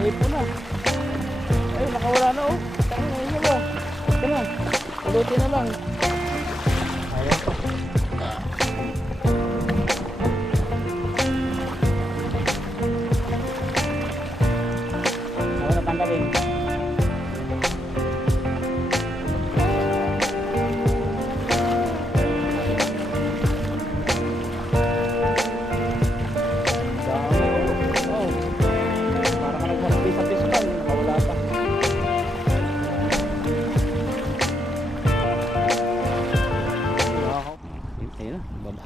Naipo na. Ay, nakawala na oh. Tangin, ayun na ba? Ito na. Pulutin na lang. Ayan pa. Ako natanggalin.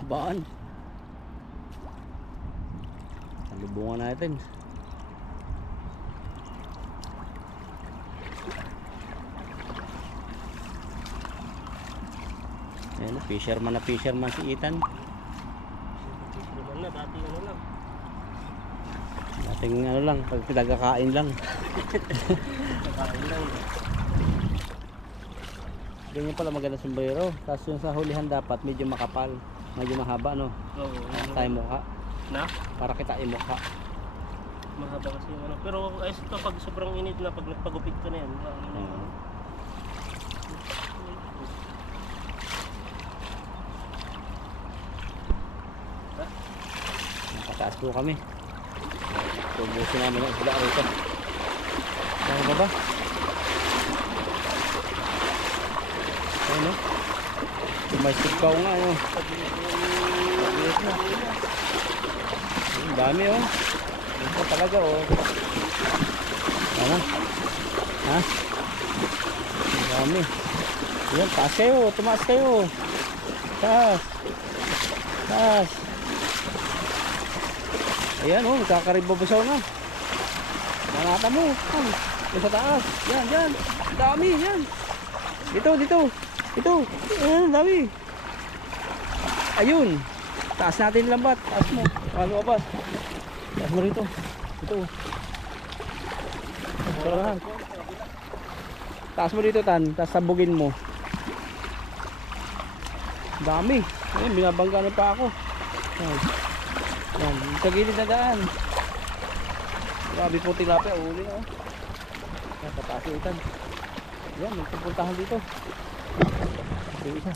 Babaan. Salubungan natin. Ayan, fisherman na fisherman si Ethan. Fisherman na, dating ano lang. Dating ano lang, pag pinagkakain lang. Kakain lang. Ganyan pala maganda sombrero. Tapos yung sa hulihan dapat medyo makapal. Medyo mahaba, no? Oo. Tayo mukha. Na? Para kita yung mukha. Mahaba kasi yung ano. Pero ayos ito pag sobrang init na, pag nagpagupit ka na yan. Nakataas po kami. Tubusin namin ang sila rito. Ano ba ba? Ayun, no? May sigaw nga, yun. Pagbilis na. Ang dami, oh. Ito talaga, oh. Ano? Ha? Ang dami. Ayan, taas kayo. Tumaas kayo. Taas. Taas. Ayan, oh. Nagkakaribabusaw na. Manata mo. Yan sa taas. Yan, yan. Ang dami, yan. Dito, dito. Ito. Ayan, dami. Ayun. Taas natin lambat. Taas mo. Lumabas. Taas mo rito. Ito. Taas mo dito, Tan. Taas sabugin mo. Dami. Ayun, binabangganan pa ako. Ayan. Ayan. Sa gilid na daan. Grabe po tilapia. Uli na, oh. Ayan, pataas yung Tan. Ayan, magpupuntahan dito. Ito isa.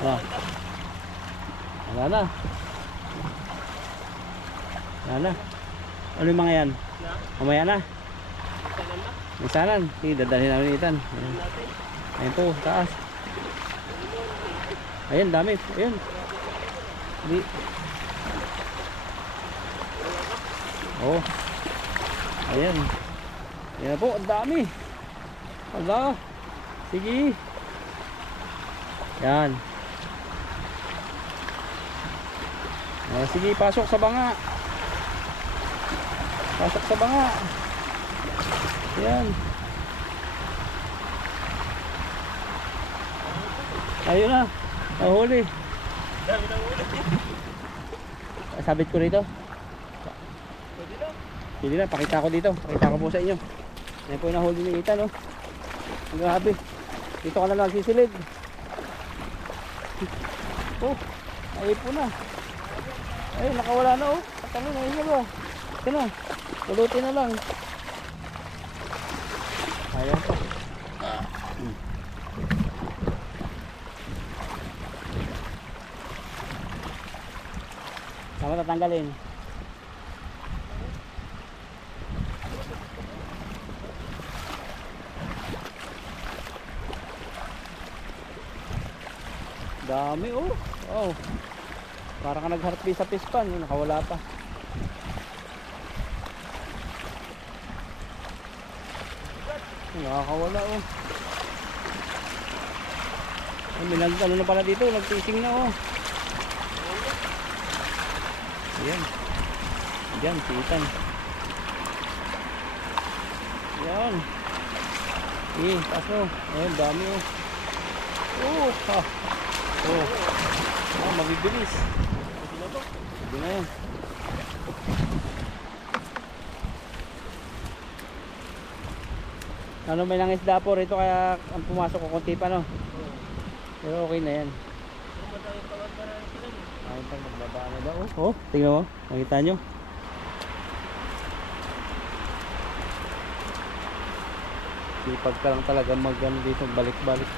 Ah. Wala na. Wala na. Ano yung mga yan? Mamaya na. Misalan. Sige, dadalhin namin itan. Ayan. Ayan po, taas. Ayan, dami. Ayan. Di. Oh. Ayan. Ayan po, ang dami. Ala. Sige. Yan. Sige, pasok sa banga. Pasok sa banga. Yan. Ayun na. Nahuli. Dami ng ulit. Sabit ko rito. Pwede na. Hindi na, pakita ko dito. Pakita ko po sa inyo. Yan po yung nahuli ni Ethan, no? Grabe. Dito ka na lang sisilid. Oh, naipo na. Ay, nakawala na, oh. Patalo na yun ba? Ito na. Pulutin na lang. Ayan pa. Tama, tatanggalin. Dami, oh. Oh. Parang ka nagharapin sa pispan, nakawala pa. Nakakawala, oh. Ay, may ano na pala dito, nagtising na, oh. Ayan. Ayan, sitan. Ayan. Taas mo. Ayan, dami, oh. Oh, ha. Oh. Ah, mabibilis. Hindi na yan. Ano, may nangisda po rito kaya ang pumasok ko konti pa, no? Pero okay na yan. Ayun Pag magbaba na daw. Oh, tingnan mo. Nakita nyo? Sipag ka lang talaga mag-ano dito, balik-balik.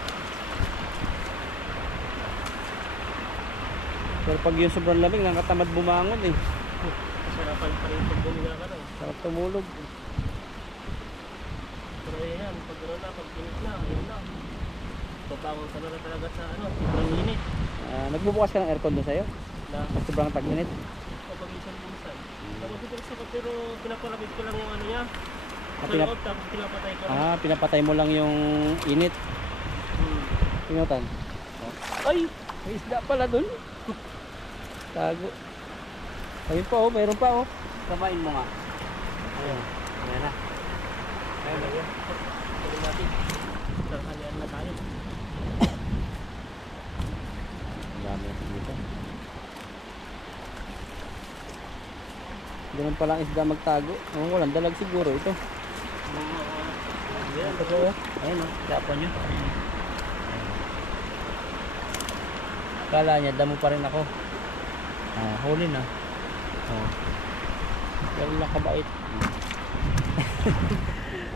Pero pag yung sobrang lamig, nakatamad bumangon eh. Masarapan pa rin pag gumiga ka na. Sarap tumulog. Pero yan, pag gano'n na, pag init na, ayun na. Pabangon ka na lang talaga sa ano, sobrang init. Nagbubukas ka ng aircon doon sa'yo? Na, Pag sobrang tag-init? kapag minsan. Nagbubukas ako pero pinapalamig ko lang yung ano niya. Sa Pinap- loob, tapos pinapatay ko lang. Pinapatay mo lang yung init. Pinutan. Ay! May isda pala dun. Tago. Ayun pa oh, mayroon pa oh. Kamain mo nga. Ayun. Ayan na. Ayun na yan. Ayun natin. Sarhalian na tayo. Ang dami na dito. Ganun pala ang isda magtago. Oh, walang dalag siguro ito. Ayan, Ito oh. Ayun oh. Dapan nyo. Kala niya, damo pa rin ako. Huli na. Oh. Ganun lang kabait.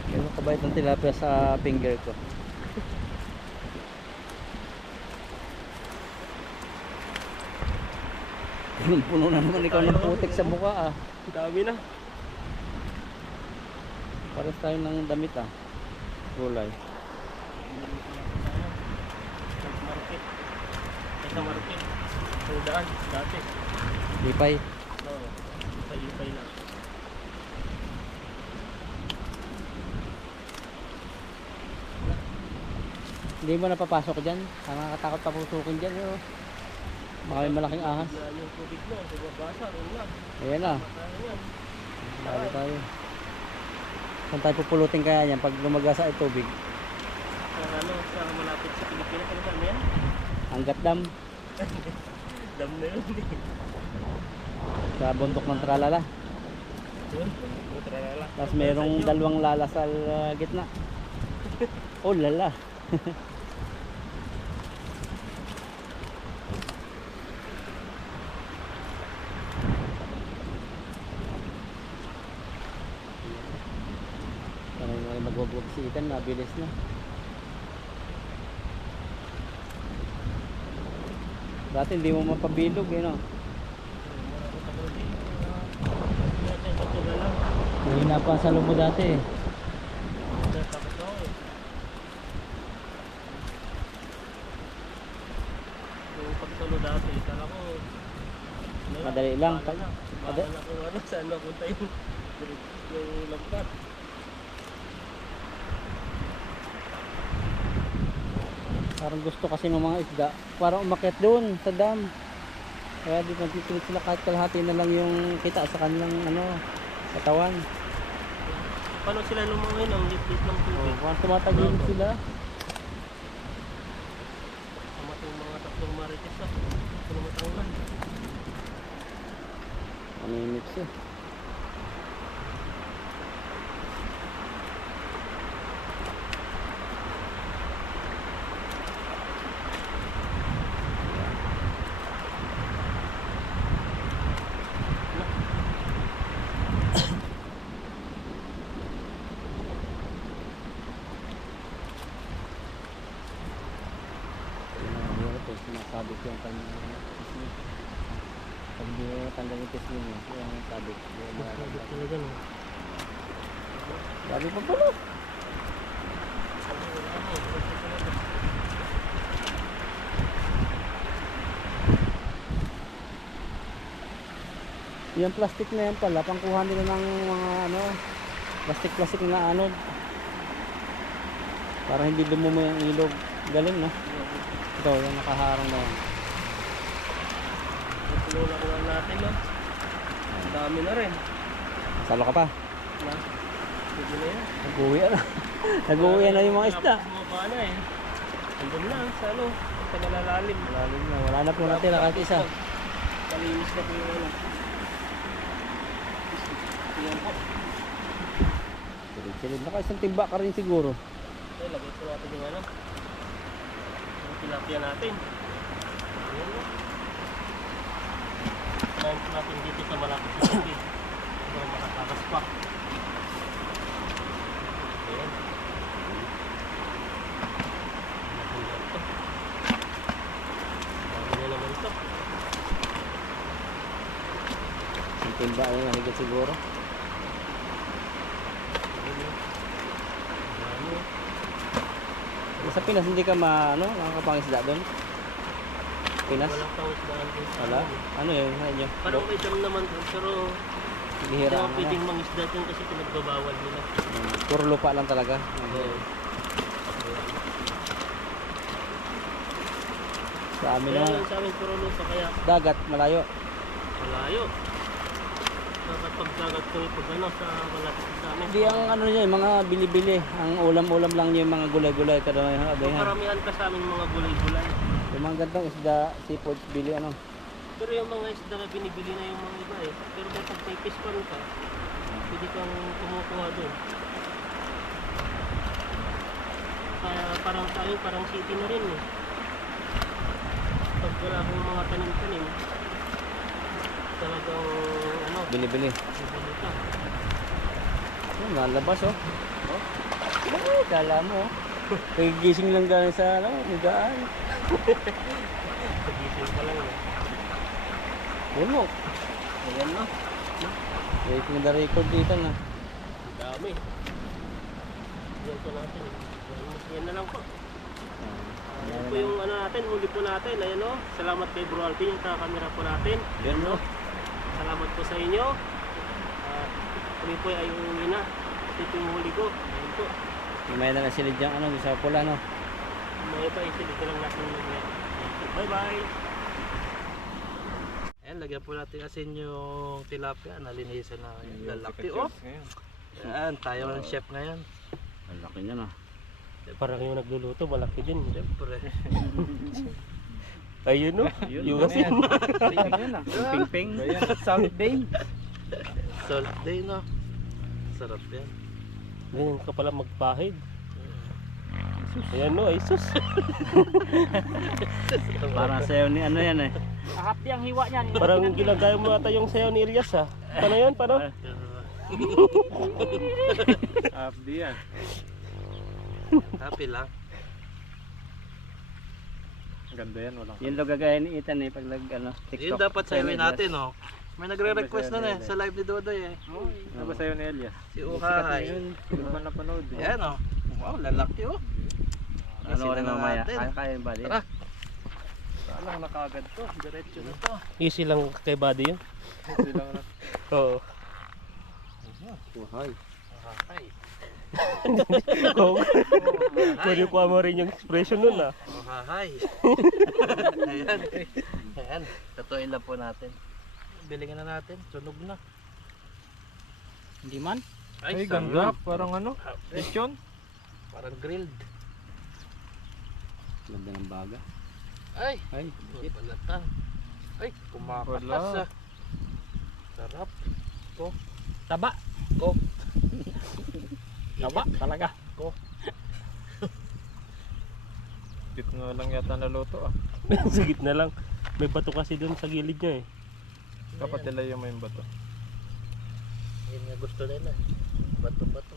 Ganun kabait ng tilapia sa finger ko. Puno na naman ikaw ng putik sa mukha ah. dami na. Pares tayo ng damit ah. Gulay. Market. Sa market. Sa daan, dati. Lipay. Oo. Sa ipay lang. Hindi mo napapasok dyan. Nakakatakot pa pusukin dyan. Oh. Baka may malaking ahas. Yan yung tubig mo, sa babasa, rin lang. Ayan na. Matayin yan. Lalo tayo. Saan tayo pupulutin kaya yan pag lumagasa ay tubig? Sa ano, sa malapit sa Pilipinas, ano saan yan? Angat Dam. Dam na yun. Sa bundok ng Tralala. Yun, butralala. Tapos merong dalawang lala sa gitna. Oh lala. Parang magwabog si Ikan, mabilis na. Dati hindi mo mapabilog eh no. Mahina pa sa lumo dati eh. Yung pagtulo dati, kala ko Madali lang. Bahala na kung ano, saan napunta yung lagkat. Parang gusto kasi ng mga isda parang umakyat doon sa dam. Kaya di nagtitinit sila kahit kalahati na lang yung kita sa kanilang ano, katawan. Paano sila lumangoy ng lipit ng tubig? Parang tumatagilid sila. Tama yung mga tatlong marites ah. Ano matanggal? Maninip siya. Sinasabit yung kanyang pisngi. Pag di mo tanggal yung pisngi mo, yung sabit. Sabi talaga no. Sabi pa pala. Yung plastic na yan pala, pangkuha nila ng mga ano, plastic na anod. Para hindi dumumi yung ilog. Galing no? Ito, yung nakaharang na yan. Nakuha natin no. Ang dami na rin. Salo ka pa. Na. Pwede na yan. Nag-uwi na. Nag-uwi na yung mga isda. Bumaba na eh. Andun na sa ano. Sa malalalim. Malalim na. Wala na po natira kahit isa. Kalinis na po yung ano. Yan po. Silid. Naka isang timba ka rin siguro. Okay, lagay po natin yung ano. Yung tilapia natin. Ayan na. natin dito sa malapit sa tubig. Para makatakas pa. Ayan. Dami na naman ito. Simple ba yung higit siguro? Dami. Sa Pinas hindi ka nakakapangisda doon? Pinas? Walang pangisdaan din sa Wala? amin. Ano yun? Ano yun? Parang may dam naman doon, pero hindi Bihira naman ang pwedeng mangisda doon kasi pinagbabawal nila. Puro lupa lang talaga. Sa amin Kaya naman, yun sa amin puro lupa, kaya dagat, malayo. malayo. Dapat pagdagat kami pag sa malapit sa amin. Hindi ang ano niya, yung mga bili-bili. Ang ulam-ulam lang niya yung mga gulay-gulay. Pero Maramihan ka sa amin mga gulay-gulay. yung mga gantong isda, seafood, bili ano. Pero yung mga isda na binibili na yung mga iba eh. Pero kapag may fish pan ka, pwede kang kumukuha doon. Kaya parang tayo, parang city na rin eh. Pag wala akong mga tanim-tanim, talagang Bili-bili. bibili ka. Oh, nalabas oh. Oh. Ay, kala mo oh. Gising lang galing sa higaan. Pagising pa lang eh. Puno. Ayan na. Waiting the record dito na. Ang dami. Yan po natin eh. Yan na lang po. Yan po yung natin, huli po natin. Ayan o. Salamat kay Bro Alvin yung kakamera po natin. Yan no. Salamat po sa inyo. At kami po ay uuwi na. Ito yung huli ko. Ayan po. May na silid yung sa pula no. May pa isilid ko lang natin. Bye bye. Ayan, lagyan po natin asin yung tilapia. Nalinisan na yung lalaki. Oh. Ayan, tayo ng chef ngayon. Ang laki niya na. Parang yung nagluluto, malaki din. Siyempre. Ayun no? Yung asin. Ayun na. Ping-ping. Salt Bay. Salt day no? Sarap yan. Ganyan ka pala magpahid. Ayan no, ay sus. Parang sayo ni ano yan eh. Hapdi ang hiwa niyan. Parang ginagaya mo ata yung sayaw ni Elias ha. Paano yan? Paano? Abdi yan. Happy lang. Ganda yan, walang Yun lo gagaya ni Ethan eh pag TikTok. Yun dapat sayawin natin oh. May nagre-request na sa live ni Dodoy eh. Ano ba sa'yo ni Elias? Si Uhay. Hindi ko pa napanood eh. Ayan oh. Wow, lalaki oh. Ano rin na mamaya. natin. Kaya ba din? Tara. Saan na kagad to? Diretso na to. Easy lang kay Buddy yun. Ito lang na. Oo. Uhay. Ay. Pwede ko mo rin yung expression nun ah. Oh, hi. Ayan. Ayan. Tatuin lang po natin. Bilingan na natin. Sunog na. Hindi man? Ay, ganda. Parang ano? Lechon? Parang grilled. Ganda ng baga. Ay. Ay. Balatan. Ay, kumakatas Wala. ah. Sarap. Taba. Ko. Taba talaga. Dito nga lang yata naluto ah. Sa gitna lang. May bato kasi dun sa gilid niya eh. Kapatilayo mo yung bato. Yun nga gusto nila. Bato-bato.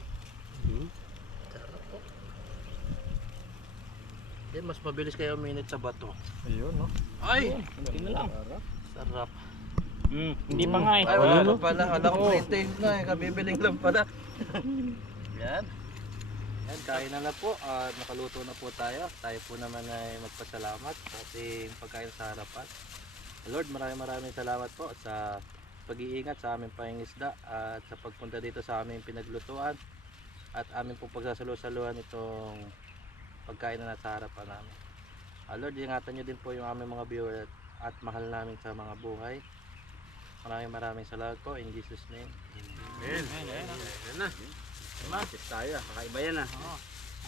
Sarap po. Yan, mas mabilis kayo uminit sa bato. Ayun no. Ay! Kunti na lang. Sarap. Hindi pa nga eh. Ay, wala pa pala. Wala ko pre-taste na eh. Kabibiling lang pala. Yan. Yan, kain na po. At nakaluto na po tayo. Tayo po naman ay magpasalamat sa ating pagkain sa harapan. Lord, maraming salamat po sa pag-iingat sa aming pangingisda at sa pagpunta dito sa aming pinaglutuan at aming pong pagsasalu-saluhan itong pagkain na nasa harapan namin. Lord, ingatan nyo din po yung aming mga viewer at mahal namin sa mga buhay. Maraming salamat po in Jesus name. Amen. Ayan na. Masis tayo. Kakaiba yan ah.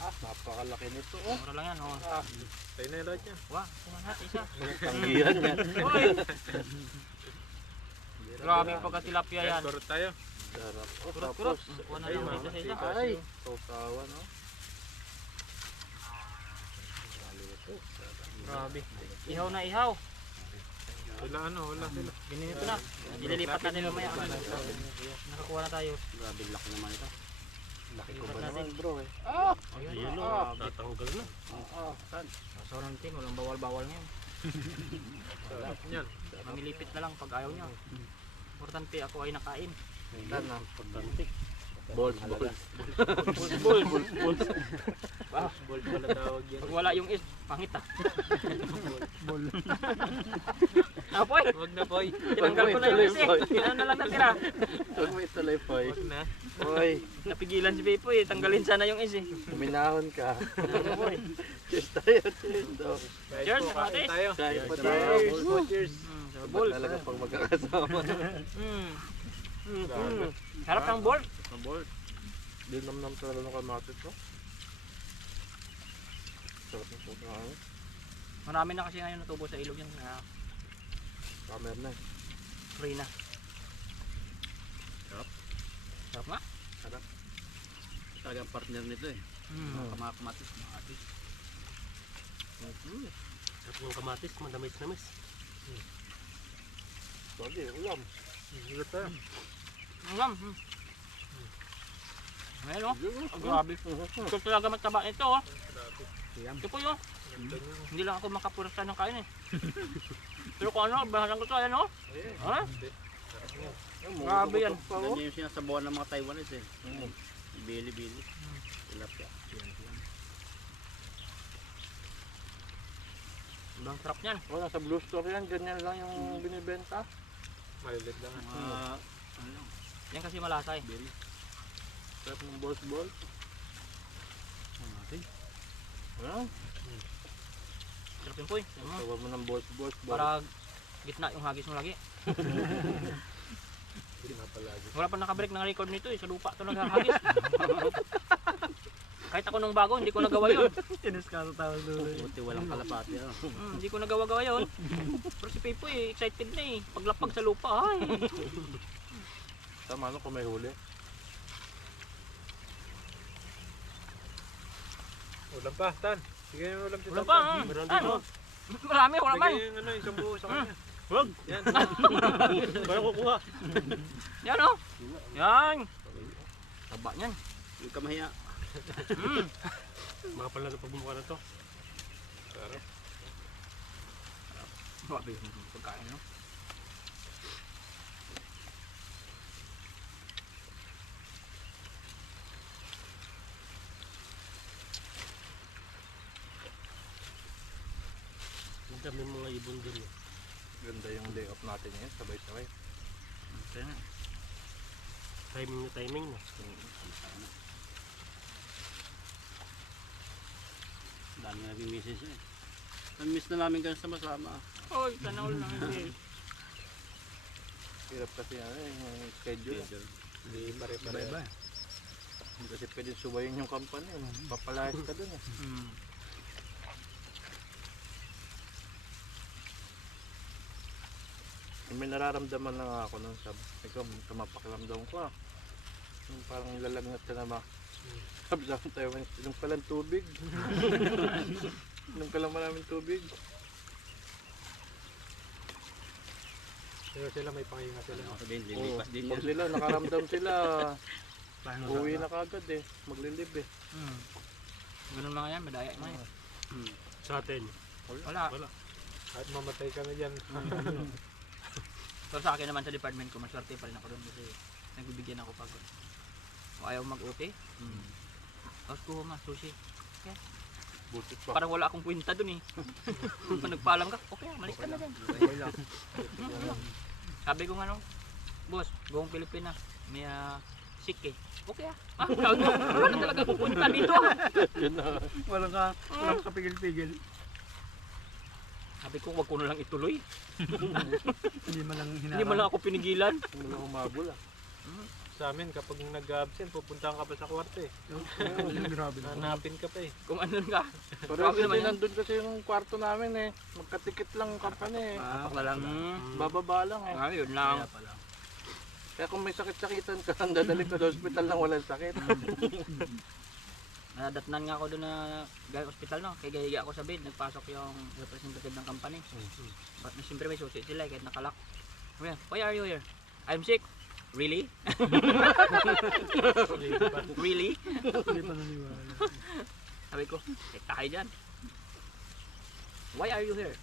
Napakalaki nito oh. Mura lang yan. Oh. Tayo na yung lahat niya. Wah, kumanhat isa. Tanggihan yan. Grabe yung pagkatilapia yan. Kurot tayo. Sarap. Oh, Kurot-kurot. tapos, Kuha na lang isa sa isa. ay, sausawan no. Grabe. Ihaw na ihaw. Wala sila. Ginito na. Ililipat natin mamaya. Nakakuha na tayo. Grabe laki naman ito. Laki ko Lipat ba natin. naman bro eh. Ayun o. Tatanggal na. Sorang tin. Walang bawal-bawal ngayon. Sarap niyan. Mamilipit na lang pag ayaw niya. Importante ako ay nakain. Tan na. Pagkantik. Balls. Bold pala tawag yan. Pag wala yung is, pangit ah. Apoy! Huwag na Poy. Tinanggal ko na yung is eh. Ano na lang natira. Huwag mo ituloy Poy. Huwag na. Poy, Napigilan si Pipo eh. Tanggalin sana yung is eh. minahon ka. Apoy. Cheers tayo, cheers. daw. Guys, Cheers, po, kain kamatis. tayo. Kain pa Cheers. tayo. Cheers. Sa Ball. ball. Talaga pag magkakasama. Harap ng ball. Di nam talaga ng kamatis ko. Sarap ng sopa ano. Marami na kasi ngayon natubo sa ilog yan. Kamer na. Free na. Sarap nga. Talagang partner nito eh. Mga kamatis, mga atis. Sarap ng kamatis, madamis-damis. Sorry, ulam. Ulit tayo. Ngam. Ngayon o. Grabe. Ito talaga mataba ito o. Ito po yun. Hindi lang ako makapurasta ng kain eh. Pero kung ano, bahasan ko ito. Ayan o. Ha? Grabe yan. Ganyan yung sinasabawan ng mga Taiwanese eh. Bili-bili. Tilapia. Ibang sarap yan. Wala sa Blue Store yan, ganyan lang yung binibenta. Malilit lang. Mga ano, Yan kasi malasa eh. Sarap ng balls. Ano? Sarap yun po eh. Tawag mo ng balls. Para gitna yung hagis mo lagi. Wala pa nakabreak ng record nito eh. Sa lupa ito naghahagis. Kahit ako nung bago, hindi ko nagawa yun. buti walang kalapati. Ano. Hindi ko nagawa yun. Pero si Pipo eh, excited na eh. Paglapag sa lupa, ay. Tama no kung may huli. Ulam pa, Tan. Sige yung ulam si Wala Tan. pa. Ano? Marami, wala man. Sige yung isang buo sa kanya. Huwag! Yan. Parang kukuha. Yan o. Yan. Taba niyan. Huwag ka mahiya. Makapal na ito pag bumuka na ito. Grabe yung pagkain no. Ang dami mga ibon dun. eh. Ganda yung day off natin ngayon, sabay-sabay. Okay na. Timing na. Dami na naging-message eh. Miss na namin ganun sa masama. Oy, sana all na hindi. Hirap kasi yung schedule. Hindi pare-pare. Hindi kasi pwede subayin yung company. Papalayas ka dun eh. May nararamdaman lang ako nung ikaw tumapakiramdam ko ah. Yung parang lalagnat ka na ba? Sabi sa akin tayo, inom ka lang tubig. Inom ka lang maraming tubig. Pero sila may panginga sila. Sabihin, Oo, lilipas din pag yan. sila nakaramdam sila, uwi na kagad eh. Maglilib eh. Ganun mga yan, madaya mga yan. Sa atin. Wala. At mamatay ka na dyan. Pero sa akin naman sa department ko, maswerte pa rin ako doon kasi nagbibigyan ako pag kung ayaw mag-OT. Tapos kuha nga, sushi. Butit pa. Parang wala akong kwenta doon eh. Pag nagpaalam ka, okay, malis ka na dyan. Sabi ko nga nung, boss, buong Pilipinas, may sick eh. Okay ah. Wala na talaga pupunta dito ah. Walang kapigil-pigil. Sabi ko, wag ko na lang ituloy. Hindi man lang Hindi mo lang ako pinigilan. Hindi mo humabol ah. Sa amin, kapag nag-absent, pupuntahan ka pa sa kwarto eh. Grabe. Hanapin ka pa eh. Kung ano ka. Pero Grabe naman hindi yan. nandun kasi yung kwarto namin eh. Magkatikit lang ang company eh. Papak na lang. Bababa lang eh. Ah, yun lang. Kaya kung may sakit-sakitan ka, dadali ka sa hospital lang walang sakit. Nadatnan nga ako doon na gaya hospital no. Kaya gaya ako sa bed, nagpasok yung representative ng company. But siyempre may susi sila kahit nakalak. Why are you here? I'm sick. Really? Really? Hindi pa naniwala. Sabi ko, tayo dyan. Why are you here?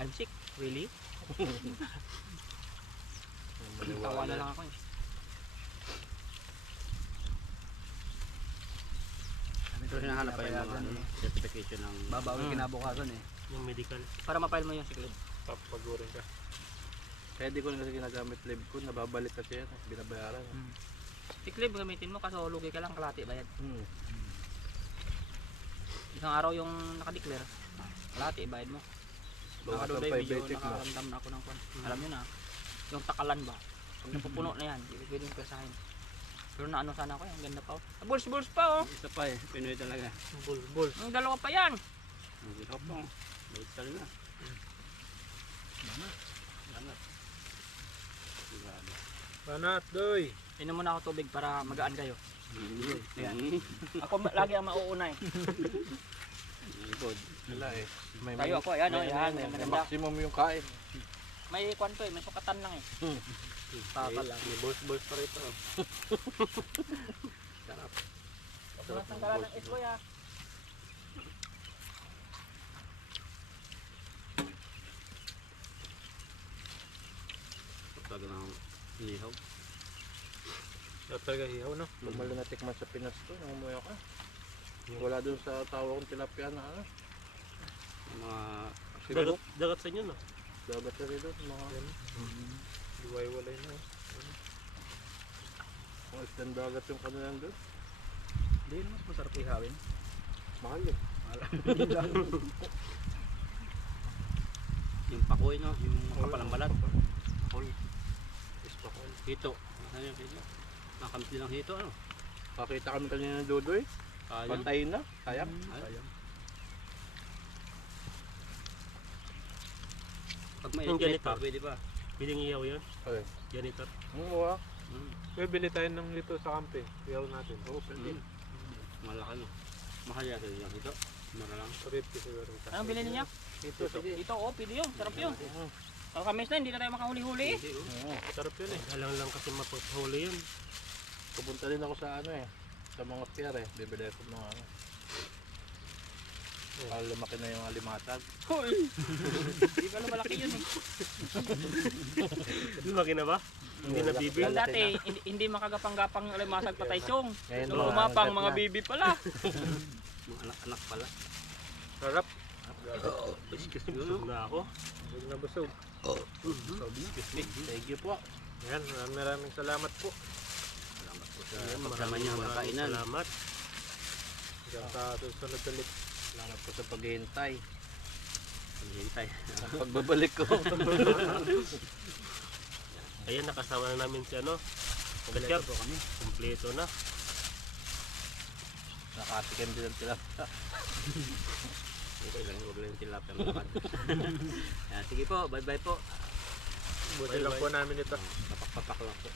I'm sick. Really? Tawa na lang ako eh. Pero hinahanap pa yung mga certification ng Babawi kinabukasan eh. Yung medical. Para mapile mo yung sick leave. Papagurin ka. Kaya di ko na kasi ginagamit leave ko, nababalik kasi yan, binabayaran. Sick leave gamitin mo kaso lugi ka lang kalahati bayad. Hmm. Isang araw yung nakadeclare, kalahati bayad mo. Bawas Nakado ang day medyo 5 mo. nakaramdam na ako ng kwan. Alam nyo na, yung takalan ba? Pag napupuno na yan, hindi pwedeng pesahin. Pero naano sana ako, ang ganda pa oh. Bulls pa oh. isa pa eh, Pinoy talaga. Bulbul. Yung dalawa pa yan. Ang hirap po. Bait talaga. Banat, doy. Inom muna ako tubig para magaan kayo. Ayan. Ako lagi ang mauuna eh. Likod. Wala eh. May, Tayo ako, ayan oh, yan. may Maganda. maximum yung kain. May kwan to eh, may sukatan lang eh. Takal lang. May bulls pa rito. Masang kala ng isboy ah. Talaga ng inihaw. Talaga hihaw, no? Pag malo natikman sa Pinas to, nang umuya ka. Wala dun sa tawa kong tilapia na ano. Yung mga Siguro, Dagat sa inyo no? dagat ka rin mga Liway-walay na. mga isang dagat yung kanilang doon. Hindi naman masarap ihawin. Mahal eh. yung pakoy, no? Yung kapalang balat. Pakoy. Ispakol. Hito. Ano yung hito? Nakamit din ang hito, ano? Pakita kami kanina ng Dudoy. Sayang. Pantayin na. Sayang. Sayang. Pag may Yung itlip pa, janitor. pwede ba? Piling iyaw yun. Okay. Janitor. Oo ah. Bili tayo ng lito sa kampe. Hihaw natin. Oo, pwede. Malaki, no? Mahal yata yung hito. Mura lang. 50 siguro. Anong bilhin niya? Ito, sige. Dito oh, pwede yun. Sarap yun. Ang kamis na, hindi na tayo makahuli-huli eh. Hindi, oh. Oo. Sarap yun eh. Halang lang kasi mapagpahuli yun. Pupunta din ako sa ano eh. Sa mga pier eh. Bibili ako ng ano. Para lumaki na yung alimatag. Hindi pa malaki yun eh. Lumaki na ba? Hindi na bibi. Yung dati, hindi makagapang-gapang yung alimasag patay siyong. Ngayon Nung umapang, mga bibi pala. Mga anak-anak pala. Sarap. Excuse me, busog na ako. Huwag na busog. Thank you po. Yan, maraming salamat po. Salamat po sa Ayan, pagsama niyo ng kainan. Salamat. Hanggang sa susunod ulit. Salamat po sa paghihintay. Paghihintay. Ang pagbabalik ko. Ayan, nakasama na namin si ano. Kasyar. Kompleto na. Nakatikim din ang tilapia. Okay lang, huwag lang yung tilapia malakad. Sige po, bye-bye po. Buti lang po namin ito. Papak-papak lang po.